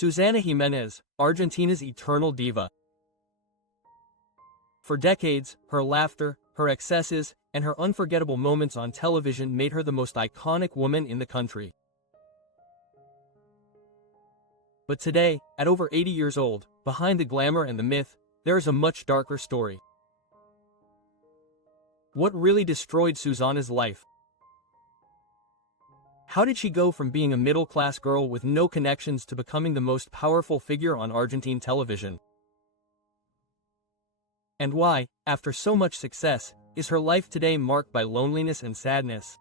Susana Giménez, Argentina's eternal diva. For decades, her laughter, her excesses, and her unforgettable moments on television made her the most iconic woman in the country. But today, at over 80 years old, behind the glamour and the myth, there is a much darker story. What really destroyed Susana's life? How did she go from being a middle-class girl with no connections to becoming the most powerful figure on Argentine television? And why, after so much success, is her life today marked by loneliness and sadness?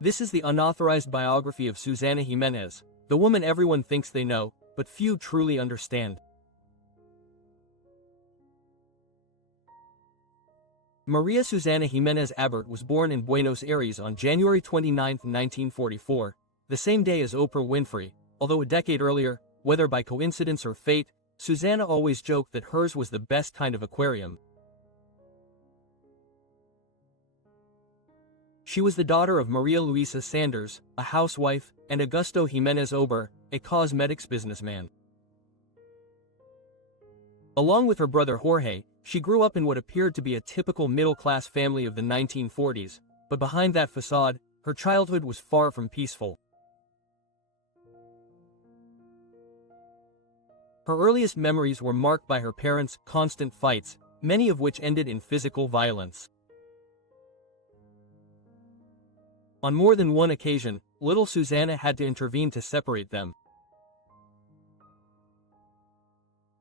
This is the unauthorized biography of Susana Giménez, the woman everyone thinks they know, but few truly understand. Maria Susana Giménez Abert was born in Buenos Aires on January 29, 1944, the same day as Oprah Winfrey, although a decade earlier, whether by coincidence or fate, Susana always joked that hers was the best kind of aquarium. She was the daughter of Maria Luisa Sanders, a housewife, and Augusto Jiménez Ober, a cosmetics businessman. Along with her brother Jorge, she grew up in what appeared to be a typical middle-class family of the 1940s, but behind that facade, her childhood was far from peaceful. Her earliest memories were marked by her parents' constant fights, many of which ended in physical violence. On more than one occasion, little Susana had to intervene to separate them.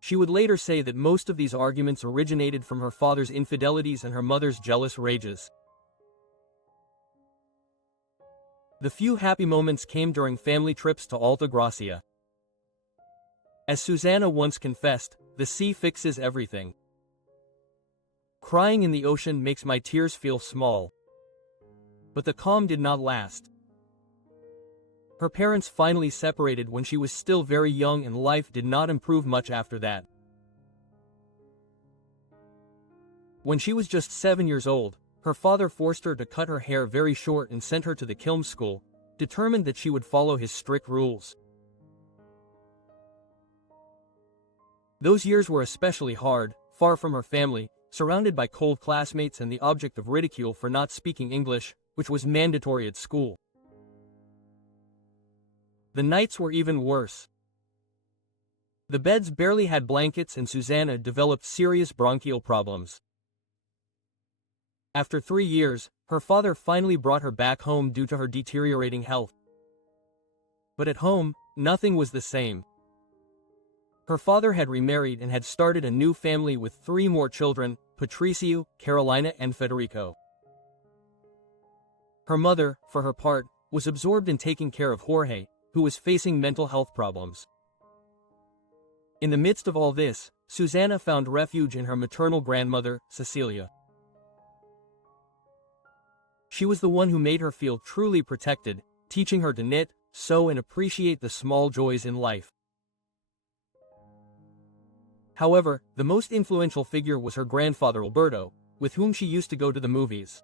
She would later say that most of these arguments originated from her father's infidelities and her mother's jealous rages. The few happy moments came during family trips to Alta Gracia. As Susana once confessed, the sea fixes everything. Crying in the ocean makes my tears feel small. But the calm did not last. Her parents finally separated when she was still very young, and life did not improve much after that. When she was just 7 years old, her father forced her to cut her hair very short and sent her to the Quilmes school, determined that she would follow his strict rules. Those years were especially hard, far from her family, surrounded by cold classmates and the object of ridicule for not speaking English, which was mandatory at school. The nights were even worse. The beds barely had blankets, and Susana developed serious bronchial problems. After 3 years, her father finally brought her back home due to her deteriorating health. But at home, nothing was the same. Her father had remarried and had started a new family with 3 more children, Patricio, Carolina, and Federico. Her mother, for her part, was absorbed in taking care of Jorge, who was facing mental health problems. In the midst of all this, Susana found refuge in her maternal grandmother, Cecilia. She was the one who made her feel truly protected, teaching her to knit, sew, and appreciate the small joys in life. However, the most influential figure was her grandfather Alberto, with whom she used to go to the movies.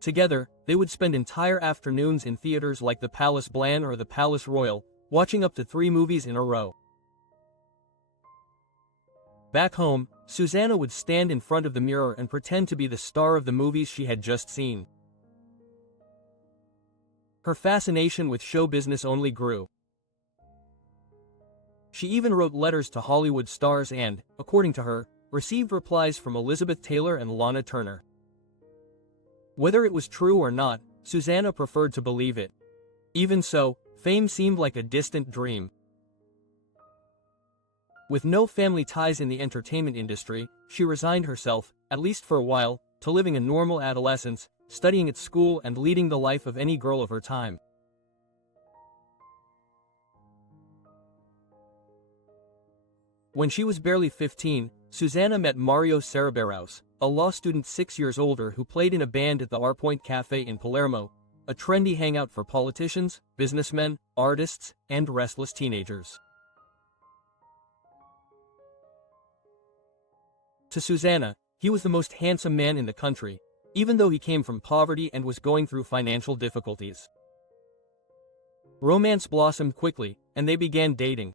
Together, they would spend entire afternoons in theaters like the Palace Blanc or the Palace Royal, watching up to 3 movies in a row. Back home, Susana would stand in front of the mirror and pretend to be the star of the movies she had just seen. Her fascination with show business only grew. She even wrote letters to Hollywood stars and, according to her, received replies from Elizabeth Taylor and Lana Turner. Whether it was true or not, Susana preferred to believe it. Even so, fame seemed like a distant dream. With no family ties in the entertainment industry, she resigned herself, at least for a while, to living a normal adolescence, studying at school and leading the life of any girl of her time. When she was barely 15, Susana met Mario Cereberaus, a law student 6 years older who played in a band at the R Point Cafe in Palermo, a trendy hangout for politicians, businessmen, artists, and restless teenagers. To Susana, he was the most handsome man in the country, even though he came from poverty and was going through financial difficulties. Romance blossomed quickly, and they began dating.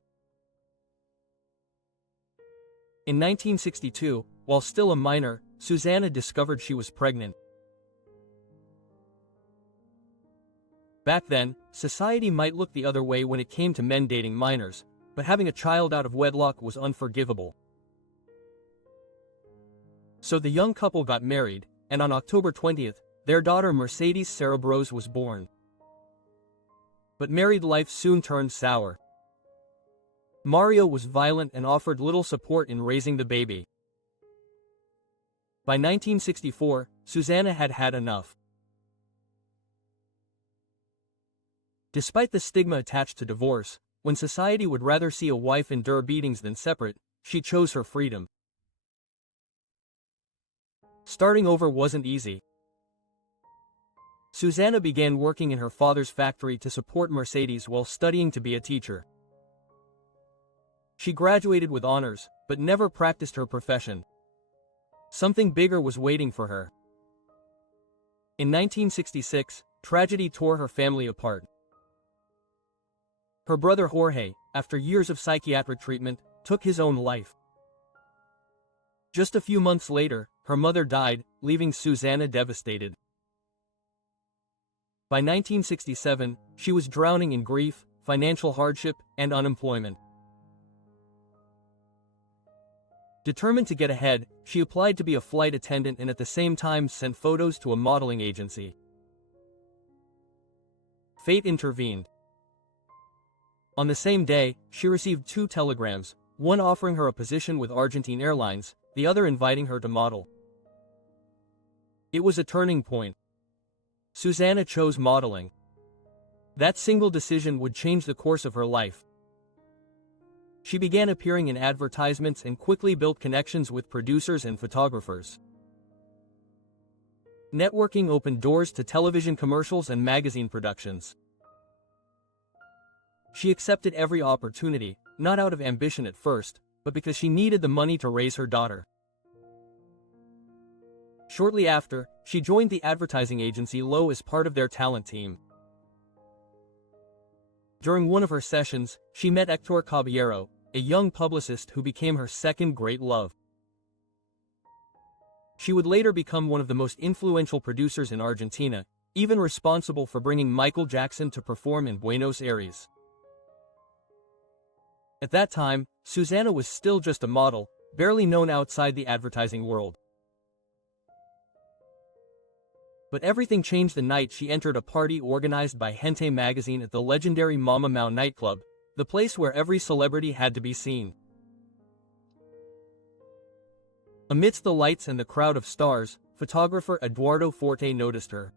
In 1962, while still a minor, Susana discovered she was pregnant. Back then, society might look the other way when it came to men dating minors, but having a child out of wedlock was unforgivable. So the young couple got married, and on October 20th, their daughter Mercedes Cerebros was born. But married life soon turned sour. Mario was violent and offered little support in raising the baby. By 1964, Susana had had enough. Despite the stigma attached to divorce, when society would rather see a wife endure beatings than separate, she chose her freedom. Starting over wasn't easy. Susana began working in her father's factory to support Mercedes while studying to be a teacher. She graduated with honors, but never practiced her profession. Something bigger was waiting for her. In 1966, tragedy tore her family apart. Her brother Jorge, after years of psychiatric treatment, took his own life. Just a few months later, her mother died, leaving Susana devastated. By 1967, she was drowning in grief, financial hardship, and unemployment. Determined to get ahead, she applied to be a flight attendant and at the same time sent photos to a modeling agency. Fate intervened. On the same day, she received 2 telegrams, one offering her a position with Argentine Airlines, the other inviting her to model. It was a turning point. Susana chose modeling. That single decision would change the course of her life. She began appearing in advertisements and quickly built connections with producers and photographers. Networking opened doors to television commercials and magazine productions. She accepted every opportunity, not out of ambition at first, but because she needed the money to raise her daughter. Shortly after, she joined the advertising agency Lowe as part of their talent team. During one of her sessions, she met Hector Caballero, a young publicist who became her second great love. She would later become one of the most influential producers in Argentina, even responsible for bringing Michael Jackson to perform in Buenos Aires. At that time, Susana was still just a model, barely known outside the advertising world. But everything changed the night she entered a party organized by Gente magazine at the legendary Mama Mao nightclub, the place where every celebrity had to be seen. Amidst the lights and the crowd of stars, photographer Eduardo Forte noticed her.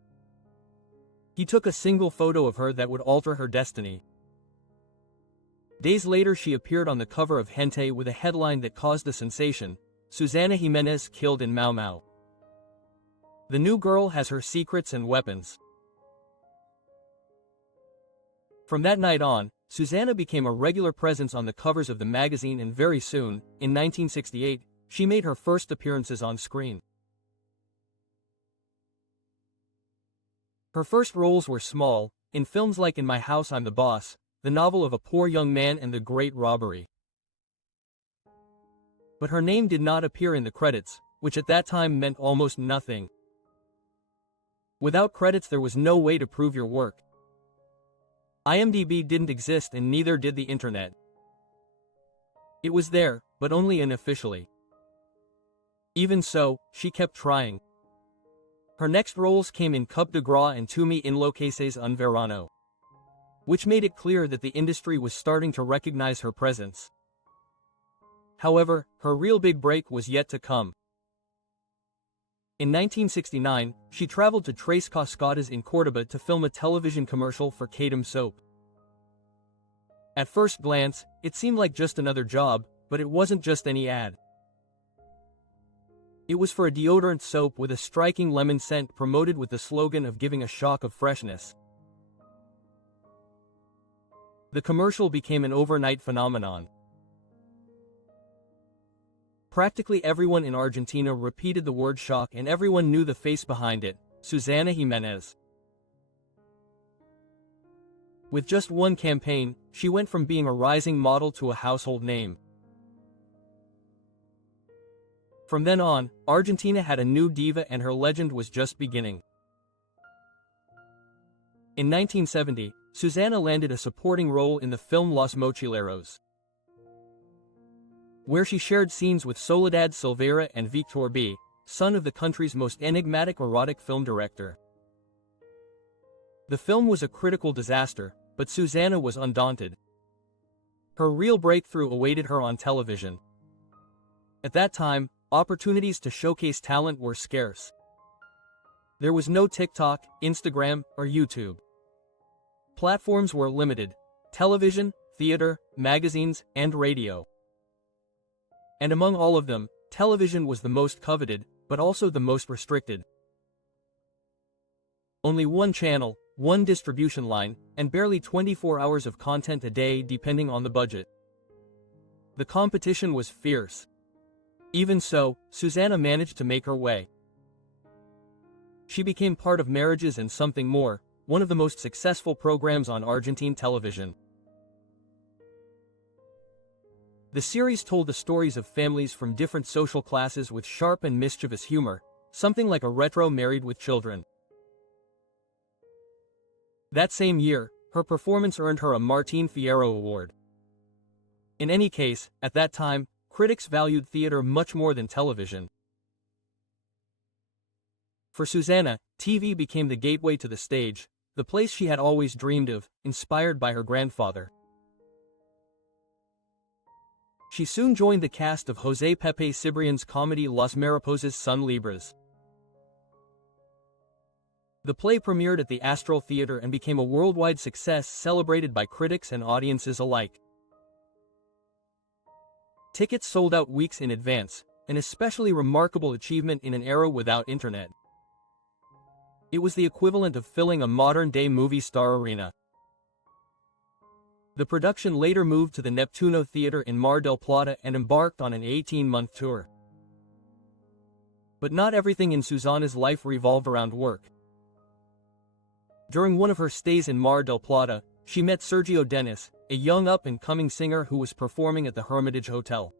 He took a single photo of her that would alter her destiny. Days later she appeared on the cover of Gente with a headline that caused a sensation: Susana Giménez killed in Mau Mau. The new girl has her secrets and weapons. From that night on, Susana became a regular presence on the covers of the magazine, and very soon, in 1968, she made her first appearances on screen. Her first roles were small, in films like In My House I'm the Boss, the novel of a poor young man, and The Great Robbery. But her name did not appear in the credits, which at that time meant almost nothing. Without credits there was no way to prove your work. IMDb didn't exist and neither did the internet. It was there, but only unofficially. Even so, she kept trying. Her next roles came in Coup de Grace and Tu me enloqueces un verano, which made it clear that the industry was starting to recognize her presence. However, her real big break was yet to come. In 1969, she traveled to Tres Cascadas in Córdoba to film a television commercial for Cadem soap. At first glance, it seemed like just another job, but it wasn't just any ad. It was for a deodorant soap with a striking lemon scent promoted with the slogan of giving a shock of freshness. The commercial became an overnight phenomenon. Practically everyone in Argentina repeated the word shock, and everyone knew the face behind it: Susana Giménez. With just one campaign, she went from being a rising model to a household name. From then on, Argentina had a new diva and her legend was just beginning. In 1970, Susana landed a supporting role in the film Los Mochileros, where she shared scenes with Soledad Silveira and Victor B., son of the country's most enigmatic erotic film director. The film was a critical disaster, but Susana was undaunted. Her real breakthrough awaited her on television. At that time, opportunities to showcase talent were scarce. There was no TikTok, Instagram, or YouTube. Platforms were limited: television, theater, magazines, and radio. And among all of them, television was the most coveted, but also the most restricted. Only one channel, one distribution line, and barely 24 hours of content a day depending on the budget. The competition was fierce. Even so, Susana managed to make her way. She became part of Marriages and Something More, one of the most successful programs on Argentine television. The series told the stories of families from different social classes with sharp and mischievous humor, something like a retro Married with Children. That same year, her performance earned her a Martín Fierro Award. In any case, at that time, critics valued theater much more than television. For Susana, TV became the gateway to the stage, the place she had always dreamed of, inspired by her grandfather. She soon joined the cast of José Pepe Cibrián's comedy Las Mariposas Son Libres. The play premiered at the Astral Theater and became a worldwide success celebrated by critics and audiences alike. Tickets sold out weeks in advance, an especially remarkable achievement in an era without internet. It was the equivalent of filling a modern-day movie star arena. The production later moved to the Neptuno Theater in Mar del Plata and embarked on an 18-month tour. But not everything in Susana's life revolved around work. During one of her stays in Mar del Plata, she met Sergio Denis, a young up-and-coming singer who was performing at the Hermitage Hotel.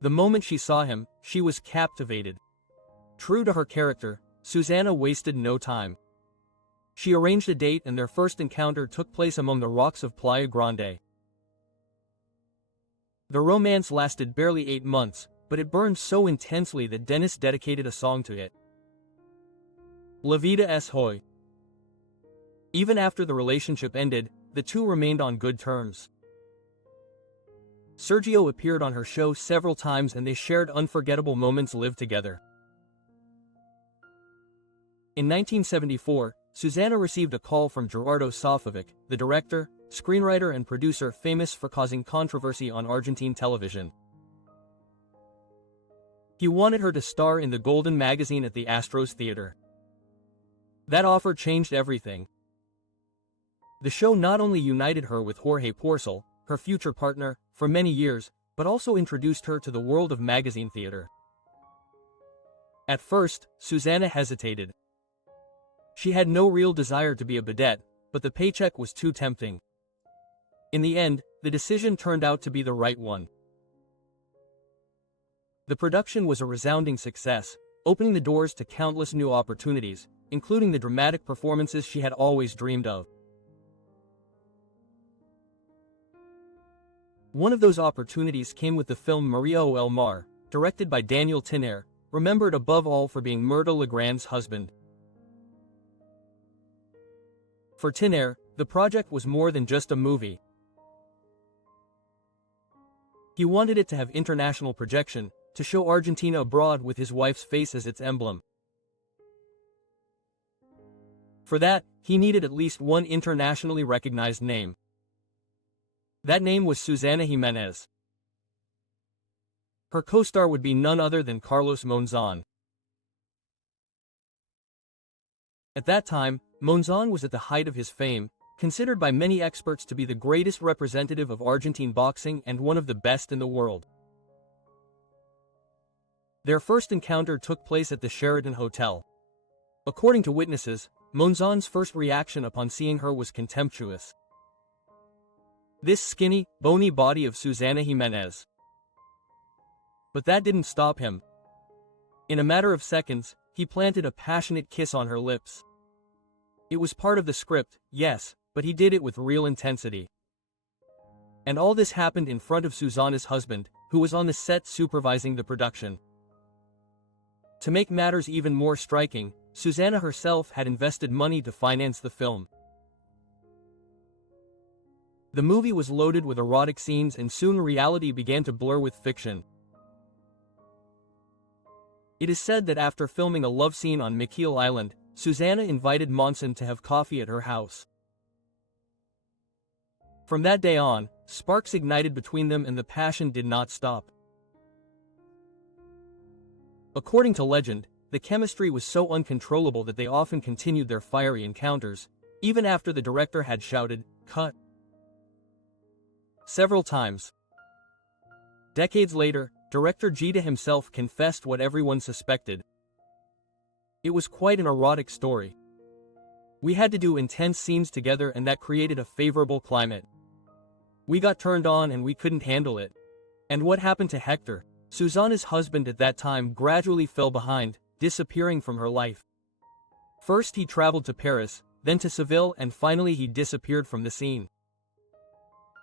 The moment she saw him, she was captivated. True to her character, Susana wasted no time. She arranged a date and their first encounter took place among the rocks of Playa Grande. The romance lasted barely 8 months, but it burned so intensely that Denis dedicated a song to it. La vida es hoy. Even after the relationship ended, the two remained on good terms. Sergio appeared on her show several times and they shared unforgettable moments lived together. In 1974, Susana received a call from Gerardo Sofovich, the director, screenwriter and producer famous for causing controversy on Argentine television. He wanted her to star in the Golden magazine at the Astros Theater. That offer changed everything. The show not only united her with Jorge Porcel, her future partner, for many years, but also introduced her to the world of magazine theater. At first, Susana hesitated. She had no real desire to be a vedette, but the paycheck was too tempting. In the end, the decision turned out to be the right one. The production was a resounding success, opening the doors to countless new opportunities, including the dramatic performances she had always dreamed of. One of those opportunities came with the film Maria o El Mar, directed by Daniel Tiner, remembered above all for being Myrta Legrand's husband. For Tiner, the project was more than just a movie. He wanted it to have international projection, to show Argentina abroad with his wife's face as its emblem. For that, he needed at least one internationally recognized name. That name was Susana Giménez. Her co-star would be none other than Carlos Monzon. At that time, Monzon was at the height of his fame, considered by many experts to be the greatest representative of Argentine boxing and one of the best in the world. Their first encounter took place at the Sheraton Hotel. According to witnesses, Monzon's first reaction upon seeing her was contemptuous. This skinny, bony body of Susana Giménez. But that didn't stop him. In a matter of seconds, he planted a passionate kiss on her lips. It was part of the script, yes, but he did it with real intensity. And all this happened in front of Susana's husband, who was on the set supervising the production. To make matters even more striking, Susana herself had invested money to finance the film. The movie was loaded with erotic scenes and soon reality began to blur with fiction. It is said that after filming a love scene on Miquel Island, Susana invited Monzon to have coffee at her house. From that day on, sparks ignited between them and the passion did not stop. According to legend, the chemistry was so uncontrollable that they often continued their fiery encounters, even after the director had shouted, "Cut," several times. Decades later, director Gita himself confessed what everyone suspected. It was quite an erotic story. We had to do intense scenes together and that created a favorable climate. We got turned on and we couldn't handle it. And what happened to Hector, Susana's husband at that time, gradually fell behind, disappearing from her life. First he traveled to Paris, then to Seville, and finally he disappeared from the scene.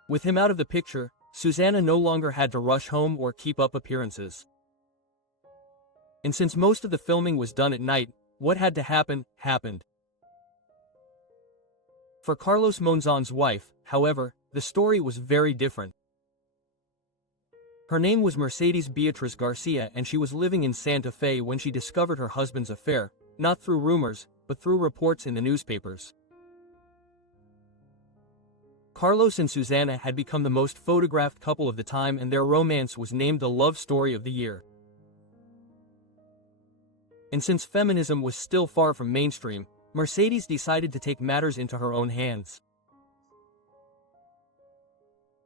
With him out of the picture, Susana no longer had to rush home or keep up appearances. And since most of the filming was done at night, what had to happen, happened. For Carlos Monzon's wife, however, the story was very different. Her name was Mercedes Beatriz Garcia and she was living in Santa Fe when she discovered her husband's affair, not through rumors, but through reports in the newspapers. Carlos and Susana had become the most photographed couple of the time and their romance was named the love story of the year. And since feminism was still far from mainstream, Mercedes decided to take matters into her own hands.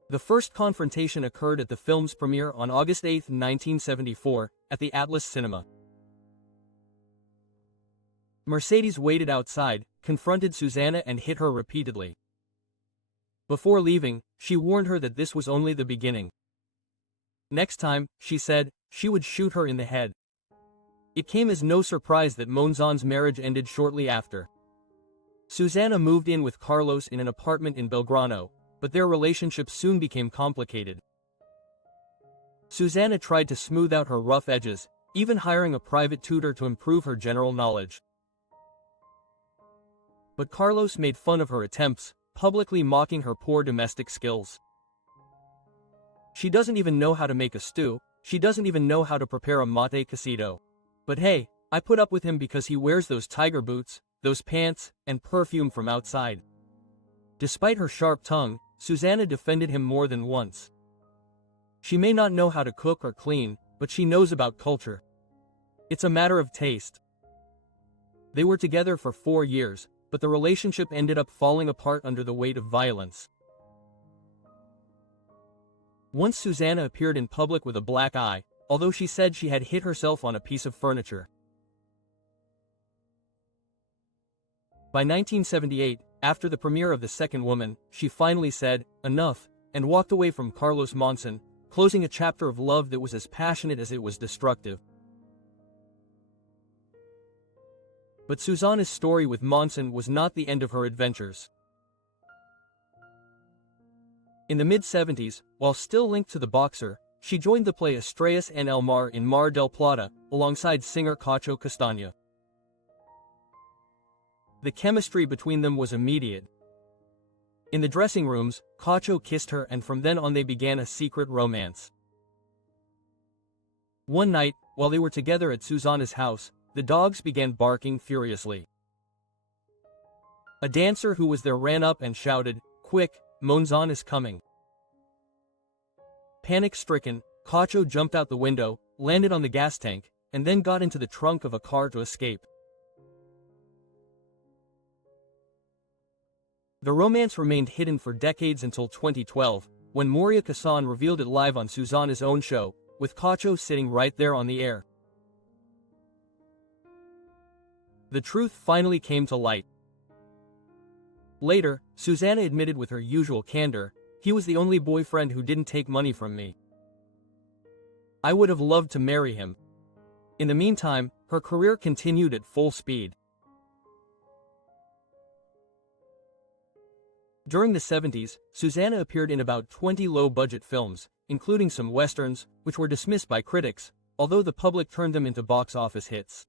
The first confrontation occurred at the film's premiere on August 8, 1974, at the Atlas Cinema. Mercedes waited outside, confronted Susana and hit her repeatedly. Before leaving, she warned her that this was only the beginning. Next time, she said, she would shoot her in the head. It came as no surprise that Monzon's marriage ended shortly after. Susana moved in with Carlos in an apartment in Belgrano, but their relationship soon became complicated. Susana tried to smooth out her rough edges, even hiring a private tutor to improve her general knowledge. But Carlos made fun of her attempts, publicly mocking her poor domestic skills. She doesn't even know how to make a stew, she doesn't even know how to prepare a mate cocido. But hey, I put up with him because he wears those tiger boots, those pants, and perfume from outside. Despite her sharp tongue, Susana defended him more than once. She may not know how to cook or clean, but she knows about culture. It's a matter of taste. They were together for 4 years, but the relationship ended up falling apart under the weight of violence. Once Susana appeared in public with a black eye, although she said she had hit herself on a piece of furniture. By 1978, after the premiere of The Second Woman, she finally said, "Enough," and walked away from Carlos Monzon, closing a chapter of love that was as passionate as it was destructive. But Susana's story with Monzon was not the end of her adventures. In the mid-70s, while still linked to the boxer, she joined the play Estrellas en el Mar in Mar del Plata, alongside singer Cacho Castaña. The chemistry between them was immediate. In the dressing rooms, Cacho kissed her and from then on they began a secret romance. One night, while they were together at Susana's house, the dogs began barking furiously. A dancer who was there ran up and shouted, "Quick, Monzon is coming." Panic-stricken, Cacho jumped out the window, landed on the gas tank, and then got into the trunk of a car to escape. The romance remained hidden for decades until 2012, when Moria Kazan revealed it live on Susana's own show, with Cacho sitting right there on the air. The truth finally came to light. Later, Susana admitted with her usual candor, "He was the only boyfriend who didn't take money from me. I would have loved to marry him." In the meantime, her career continued at full speed. During the 70s, Susana appeared in about 20 low-budget films, including some westerns, which were dismissed by critics, although the public turned them into box office hits.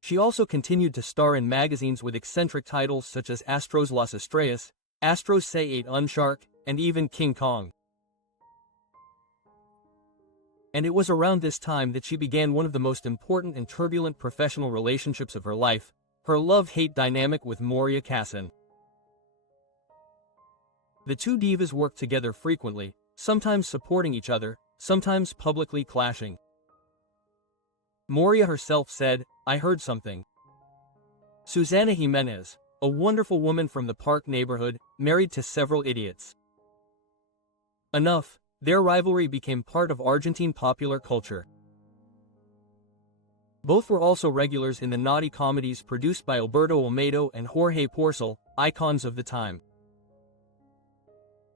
She also continued to star in magazines with eccentric titles such as Astros Las Estrellas, Astros Say 8 Unshark, and even King Kong. And it was around this time that she began one of the most important and turbulent professional relationships of her life, her love-hate dynamic with Moria Cassin. The two divas worked together frequently, sometimes supporting each other, sometimes publicly clashing. Moria herself said, "I heard something." Susana Giménez, a wonderful woman from the Park neighborhood, married to several idiots. Enough, their rivalry became part of Argentine popular culture. Both were also regulars in the naughty comedies produced by Alberto Olmedo and Jorge Porcel, icons of the time.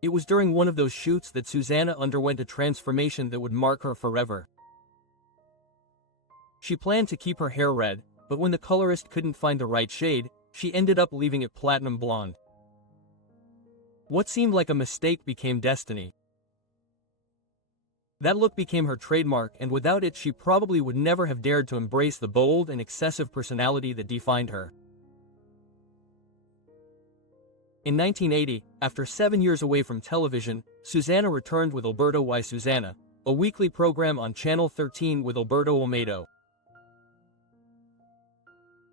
It was during one of those shoots that Susana underwent a transformation that would mark her forever. She planned to keep her hair red, but when the colorist couldn't find the right shade, she ended up leaving it platinum blonde. What seemed like a mistake became destiny. That look became her trademark, and without it she probably would never have dared to embrace the bold and excessive personality that defined her. In 1980, after 7 years away from television, Susana returned with Alberto y Susana, a weekly program on Channel 13 with Alberto Olmedo.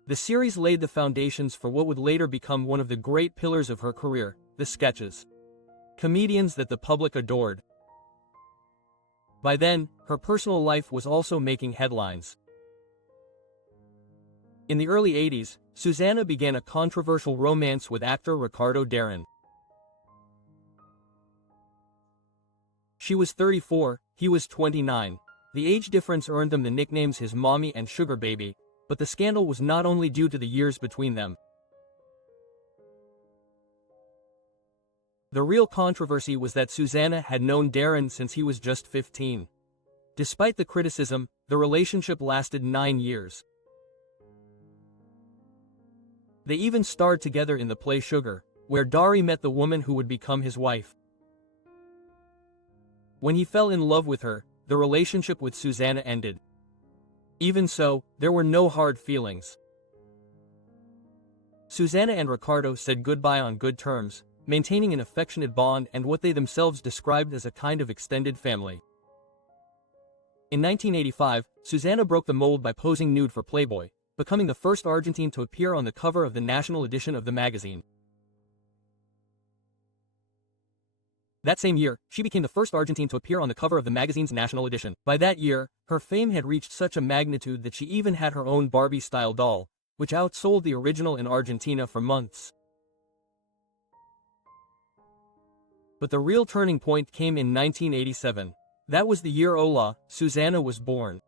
The series laid the foundations for what would later become one of the great pillars of her career, the sketches. Comedians that the public adored. By then, her personal life was also making headlines. In the early 80s, Susana began a controversial romance with actor Ricardo Darín. She was 34, he was 29. The age difference earned them the nicknames his mommy and sugar baby, but the scandal was not only due to the years between them. The real controversy was that Susana had known Darín since he was just 15. Despite the criticism, the relationship lasted 9 years. They even starred together in the play Sugar, where Dari met the woman who would become his wife. When he fell in love with her, the relationship with Susana ended. Even so, there were no hard feelings. Susana and Ricardo said goodbye on good terms, maintaining an affectionate bond and what they themselves described as a kind of extended family. In 1985, Susana broke the mold by posing nude for Playboy, becoming the first Argentine to appear on the cover of the national edition of the magazine. That same year, she became the first Argentine to appear on the cover of the magazine's national edition. By that year, her fame had reached such a magnitude that she even had her own Barbie-style doll, which outsold the original in Argentina for months. But the real turning point came in 1987. That was the year Hola, Susana was born.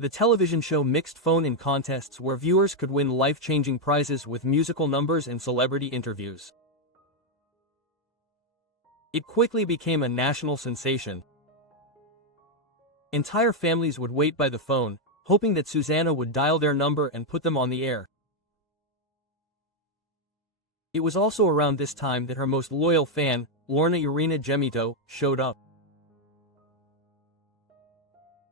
The television show mixed phone-in contests where viewers could win life-changing prizes with musical numbers and celebrity interviews. It quickly became a national sensation. Entire families would wait by the phone, hoping that Susana would dial their number and put them on the air. It was also around this time that her most loyal fan, Lorna Irina Gemito, showed up.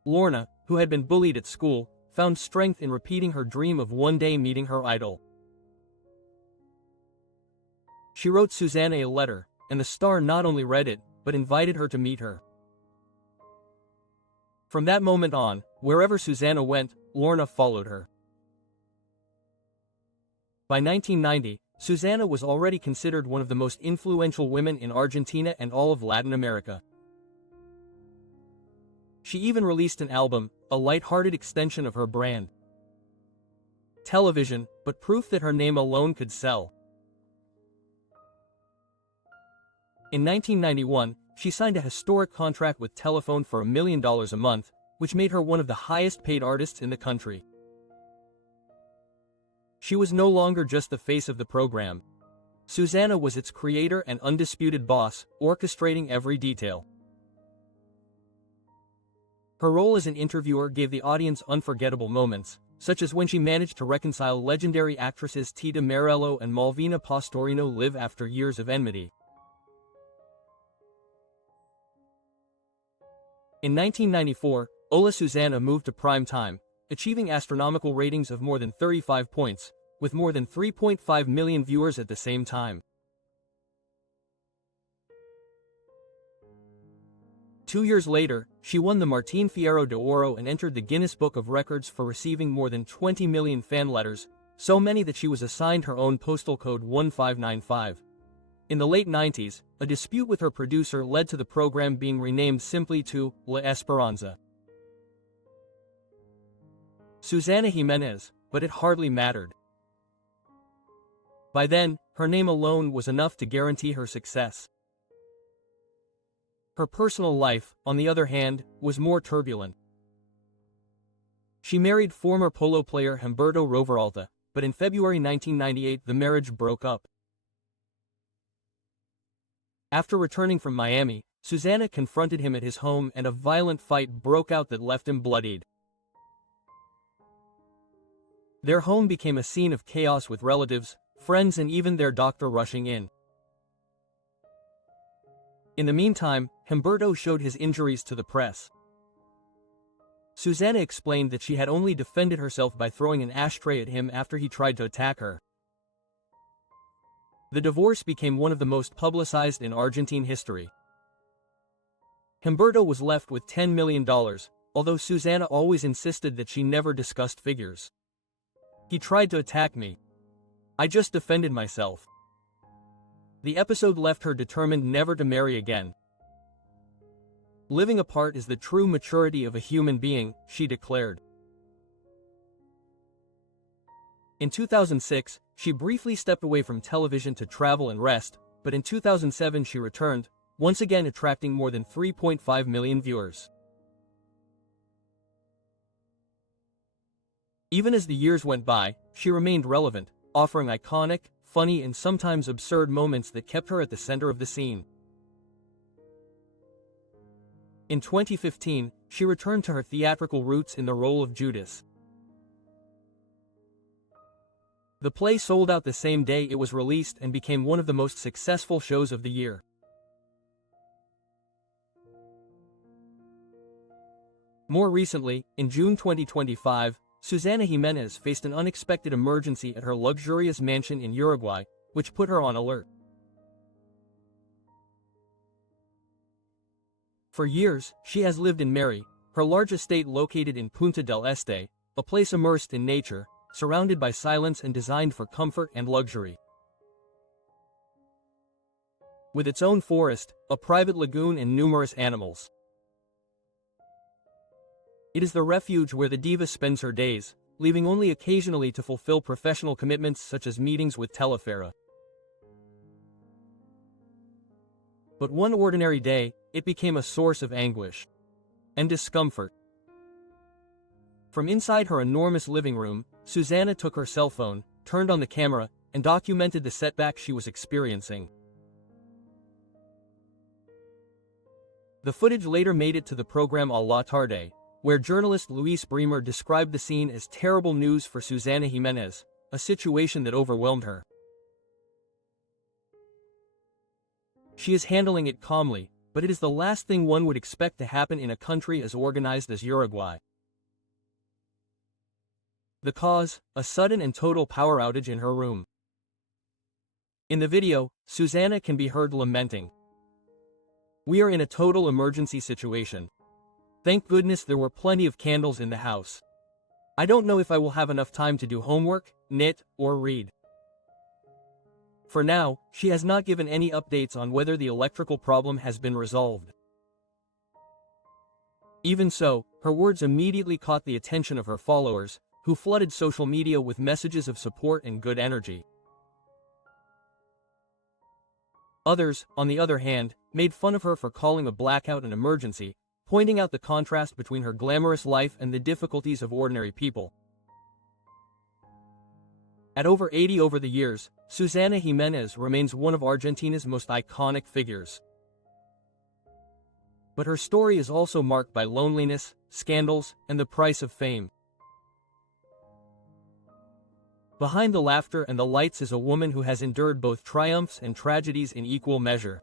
Lorna, who had been bullied at school, found strength in repeating her dream of one day meeting her idol. She wrote Susana a letter, and the star not only read it, but invited her to meet her. From that moment on, wherever Susana went, Lorna followed her. By 1990, Susana was already considered one of the most influential women in Argentina and all of Latin America. She even released an album, a light-hearted extension of her brand. Television, but proof that her name alone could sell. In 1991, she signed a historic contract with Telephone for $1 million a month, which made her one of the highest-paid artists in the country. She was no longer just the face of the program. Susana was its creator and undisputed boss, orchestrating every detail. Her role as an interviewer gave the audience unforgettable moments, such as when she managed to reconcile legendary actresses Tita Merello and Malvina Pastorino live after years of enmity. In 1994, Ola Susana moved to prime time, achieving astronomical ratings of more than 35 points, with more than 3.5 million viewers at the same time. 2 years later, she won the Martín Fierro de Oro and entered the Guinness Book of Records for receiving more than 20 million fan letters, so many that she was assigned her own postal code 1595. In the late 90s, a dispute with her producer led to the program being renamed simply to La Esperanza. Susana Giménez, but it hardly mattered. By then, her name alone was enough to guarantee her success. Her personal life, on the other hand, was more turbulent. She married former polo player Humberto Roviralta, but in February 1998 the marriage broke up. After returning from Miami, Susana confronted him at his home and a violent fight broke out that left him bloodied. Their home became a scene of chaos with relatives, friends and even their doctor rushing in. In the meantime, Humberto showed his injuries to the press. Susana explained that she had only defended herself by throwing an ashtray at him after he tried to attack her. The divorce became one of the most publicized in Argentine history. Humberto was left with $10 million, although Susana always insisted that she never discussed figures. He tried to attack me. I just defended myself. The episode left her determined never to marry again. Living apart is the true maturity of a human being, she declared. In 2006, she briefly stepped away from television to travel and rest, but in 2007 she returned, once again attracting more than 3.5 million viewers. Even as the years went by, she remained relevant, offering iconic, funny and sometimes absurd moments that kept her at the center of the scene. In 2015, she returned to her theatrical roots in the role of Judas. The play sold out the same day it was released and became one of the most successful shows of the year. More recently, in June 2025, Susana Giménez faced an unexpected emergency at her luxurious mansion in Uruguay, which put her on alert. For years, she has lived in Mary, her large estate located in Punta del Este, a place immersed in nature, surrounded by silence and designed for comfort and luxury. With its own forest, a private lagoon and numerous animals. It is the refuge where the diva spends her days, leaving only occasionally to fulfill professional commitments such as meetings with Teleferra. But one ordinary day, it became a source of anguish and discomfort. From inside her enormous living room, Susana took her cell phone, turned on the camera, and documented the setback she was experiencing. The footage later made it to the program A la Tarde, where journalist Luis Bremer described the scene as terrible news for Susana Giménez, a situation that overwhelmed her. She is handling it calmly, but it is the last thing one would expect to happen in a country as organized as Uruguay. The cause, a sudden and total power outage in her room. In the video, Susana can be heard lamenting. "We are in a total emergency situation. Thank goodness there were plenty of candles in the house. I don't know if I will have enough time to do homework, knit, or read." For now, she has not given any updates on whether the electrical problem has been resolved. Even so, her words immediately caught the attention of her followers, who flooded social media with messages of support and good energy. Others, on the other hand, made fun of her for calling a blackout an emergency, pointing out the contrast between her glamorous life and the difficulties of ordinary people. At over 80 over the years, Susana Giménez remains one of Argentina's most iconic figures. But her story is also marked by loneliness, scandals, and the price of fame. Behind the laughter and the lights is a woman who has endured both triumphs and tragedies in equal measure.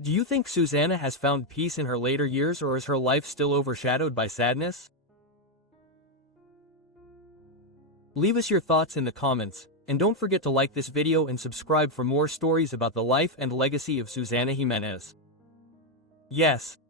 Do you think Susana has found peace in her later years, or is her life still overshadowed by sadness? Leave us your thoughts in the comments, and don't forget to like this video and subscribe for more stories about the life and legacy of Susana Giménez. Yes,